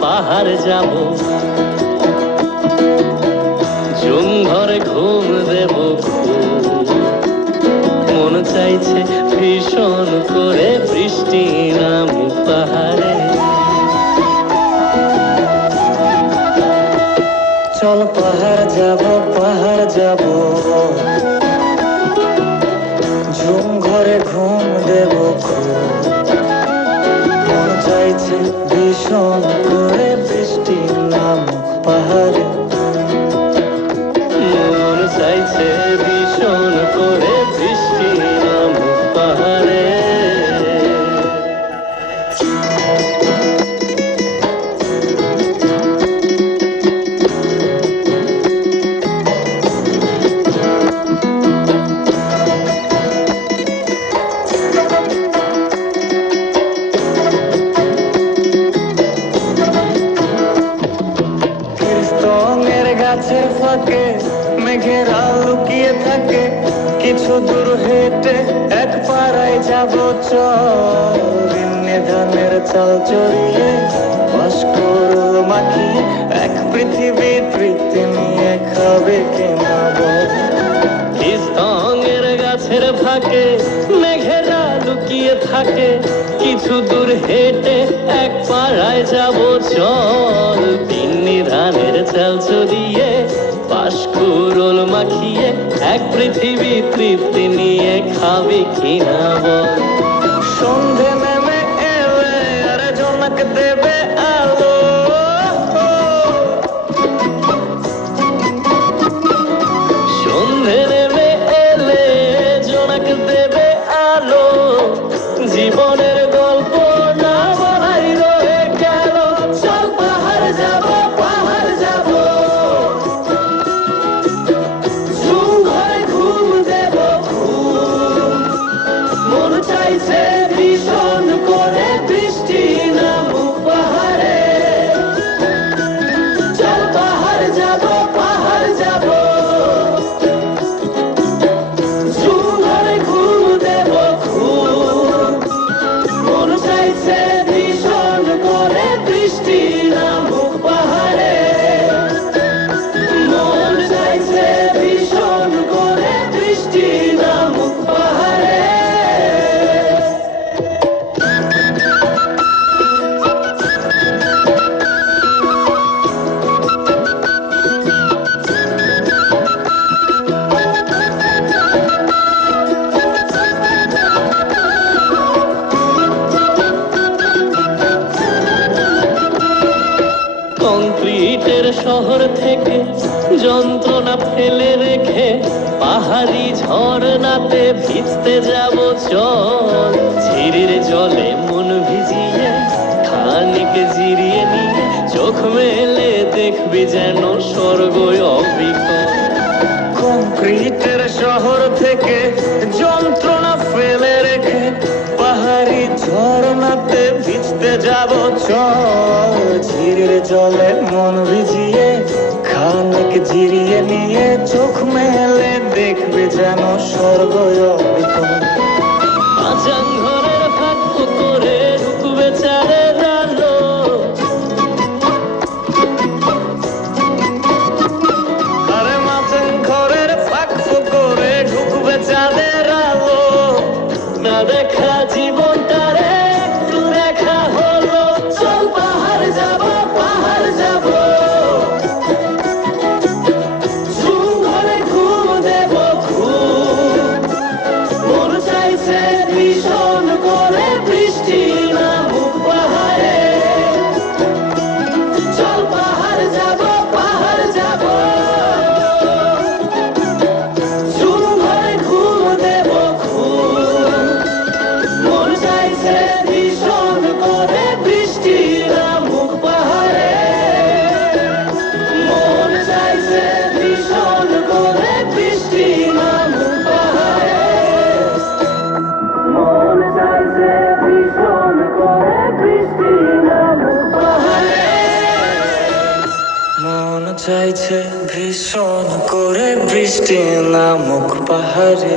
পাহাড় যাব, জুম ঘরে ঘুম দেব খুব। মন চাইছে ভীষণ করে বৃষ্টি নামুক পাহাড়ে। চল পাহাড় যাব, পাহাড় যাব, ঝুম ঘরে ঘুম দেব খুব। মন চাইছে ভীষণ করে বৃষ্টি নামুক পাহাড়ে। মন চাইছে ভীষণ করে বৃষ্টি নামুক পাহাড়ে। গাছের ফাঁকে মেঘেরা লুকিয়ে থাকে, কিছু দূর হেঁটে এক পাড়ায় যাব চল। ধানের চাল চড়িয়ে বাঁশকুড়ুল মাখিয়ে এক পৃথিবী তৃপ্তি নিয়ে খাবে কিনা বল। স্তঙের গাছের ফাঁকে মেঘেরা লুকিয়ে থাকে, কিছু দূর হেঁটে এক পাড়ায় যাব চল। তিন্নি ধানের চাল চড়িয়ে বাঁশকুড়ুল মাখিয়ে এক পৃথিবী তৃপ্তি নিয়ে খাবি কিনা বল। সন্ধে নেমে এলে আর জনক দেবে আলো, সন্ধে নেমে এলে জনক দেবে আলো। জীবনের গল্প না বলাই রয়ে গেল, চল পাহাড় যাব, পাহাড় যাব, ঝুম ঘরে ঘুম দেব খুব। মন চাইছে ভীষণ করে বৃষ্টি নামুক পাহাড়ে। চল পাহাড় যাব, পাহাড় যাব, ঝুম ঘরে ঘুম দেব খুব। মন চাইছে ভীষণ করে বৃষ্টি নামুক পাহাড়ে। মন চাইছে ভীষণ করে বৃষ্টি নামুক পাহাড়ে। কংক্রিটের শহর থেকে যন্ত্রণা ফেলে রেখে পাহাড়ি ঝর্ণাতে ভিজতে যাব চল। ঝিরির জলে মন ভিজিয়ে খানিক জিরিয়ে নিয়ে চোখ মেলে দেখবি যেন স্বর্গ অবিকল। কংক্রিটের শহর থেকে যন্ত্রণা ফেলে রেখে পাহাড়ি ঝর্ণাতে ভিজতে যাব চল। ঝিরির জলে মন ভিজিয়ে খানিক জিরিয়ে নিয়ে চোখ মেলে দেখবি যেন স্বর্গ অবিকল। আচান ঘরের ফাঁক করে ঢুকবে চাঁদের আলো, আরে মাচান ঘরের ফাঁক করে ঢুকবে চাঁদের আলো। না দেখা জীবনটারে একটু দেখা হলো, চল পাহাড় যাব, পাহাড় যাব, ঝুম ঘরে ঘুম দেব খুব। মন চাইছে ভীষণ করে বৃষ্টি নামুক পাহাড়ে। চল পাহাড় যাব, পাহাড় যাব, ঝুম ঘরে ঘুম দেব খুব। মন চাইছে ভীষণ করে বৃষ্টি নামুক পাহাড়ে। মন চাইছে ভীষণ করে বৃষ্টি নামুক পাহাড়ে। মন চাইছে ভীষণ করে বৃষ্টি নামুক পাহাড়ে। মন চাইছে ভীষণ করে বৃষ্টি নামুক পাহাড়ে।